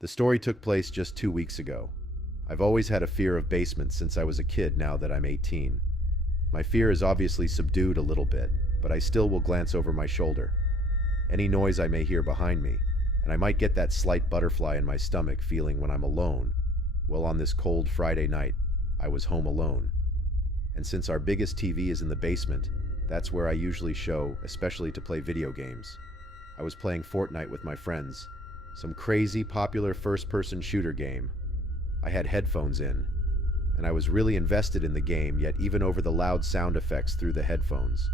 The story took place just 2 weeks ago. I've always had a fear of basements since I was a kid now that I'm 18. My fear is obviously subdued a little bit, but I still will glance over my shoulder. Any noise I may hear behind me, and I might get that slight butterfly in my stomach feeling when I'm alone. Well, on this cold Friday night, I was home alone. And since our biggest TV is in the basement, that's where I usually show, especially to play video games. I was playing Fortnite with my friends, some crazy popular first-person shooter game. I had headphones in, and I was really invested in the game, yet even over the loud sound effects through the headphones.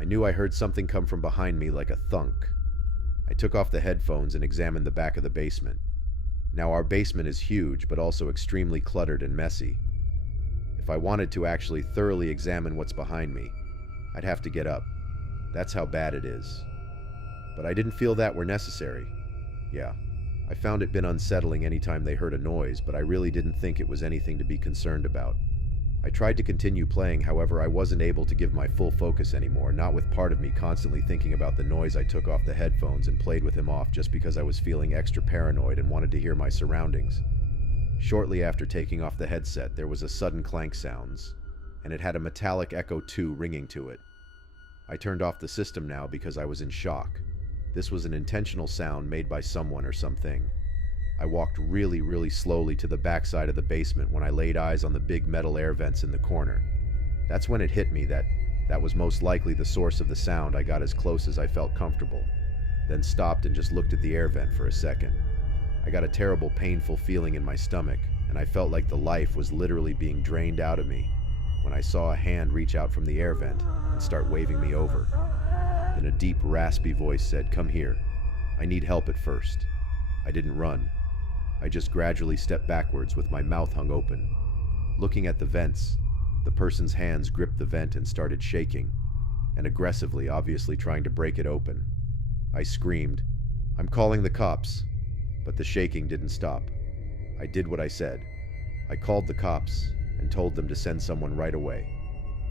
I knew I heard something come from behind me like a thunk. I took off the headphones and examined the back of the basement. Now our basement is huge, but also extremely cluttered and messy. If I wanted to actually thoroughly examine what's behind me, I'd have to get up. That's how bad it is. But I didn't feel that were necessary. Yeah, I found it been unsettling anytime they heard a noise, but I really didn't think it was anything to be concerned about. I tried to continue playing, however, I wasn't able to give my full focus anymore, not with part of me constantly thinking about the noise. I took off the headphones and played with him off just because I was feeling extra paranoid and wanted to hear my surroundings. Shortly after taking off the headset, there was a sudden clank sounds, and it had a metallic echo 2 ringing to it. I turned off the system now because I was in shock. This was an intentional sound made by someone or something. I walked really slowly to the backside of the basement when I laid eyes on the big metal air vents in the corner. That's when it hit me that was most likely the source of the sound. I got as close as I felt comfortable, then stopped and just looked at the air vent for a second. I got a terrible, painful feeling in my stomach, and I felt like the life was literally being drained out of me when I saw a hand reach out from the air vent and start waving me over. Then a deep, raspy voice said, "Come here. I need help at first." I didn't run. I just gradually stepped backwards with my mouth hung open. Looking at the vents, the person's hands gripped the vent and started shaking, and aggressively, obviously trying to break it open. I screamed, "I'm calling the cops," but the shaking didn't stop. I did what I said. I called the cops and told them to send someone right away.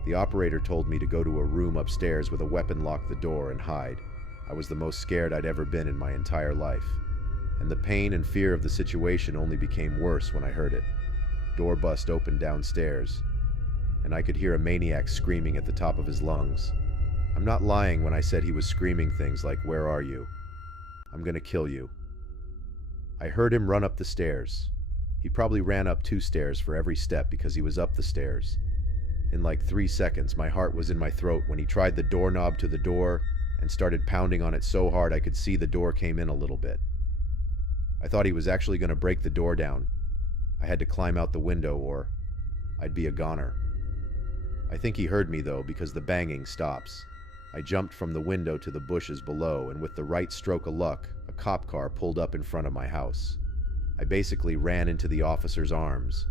The operator told me to go to a room upstairs with a weapon, lock the door, and hide. I was the most scared I'd ever been in my entire life. And the pain and fear of the situation only became worse when I heard it. Door bust open downstairs, and I could hear a maniac screaming at the top of his lungs. I'm not lying when I said he was screaming things like, "Where are you? I'm gonna kill you." I heard him run up the stairs. He probably ran up 2 stairs for every step because he was up the stairs. In like 3 seconds, my heart was in my throat when he tried the doorknob to the door and started pounding on it so hard I could see the door came in a little bit. I thought he was actually going to break the door down. I had to climb out the window or I'd be a goner. I think he heard me though, because the banging stops. I jumped from the window to the bushes below, and with the right stroke of luck, a cop car pulled up in front of my house. I basically ran into the officer's arms,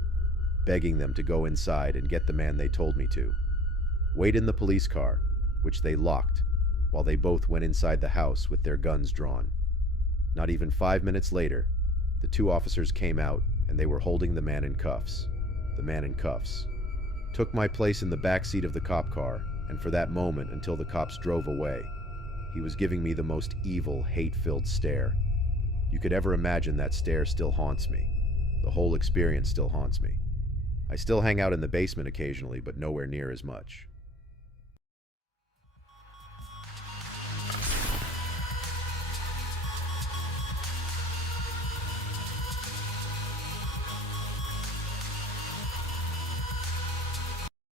begging them to go inside and get the man they told me to. Wait in the police car, which they locked, while they both went inside the house with their guns drawn. Not even 5 minutes later, the 2 officers came out and they were holding the man in cuffs. The man in cuffs took my place in the back seat of the cop car, and for that moment until the cops drove away, he was giving me the most evil, hate-filled stare. You could ever imagine. That stare still haunts me. The whole experience still haunts me. I still hang out in the basement occasionally, but nowhere near as much.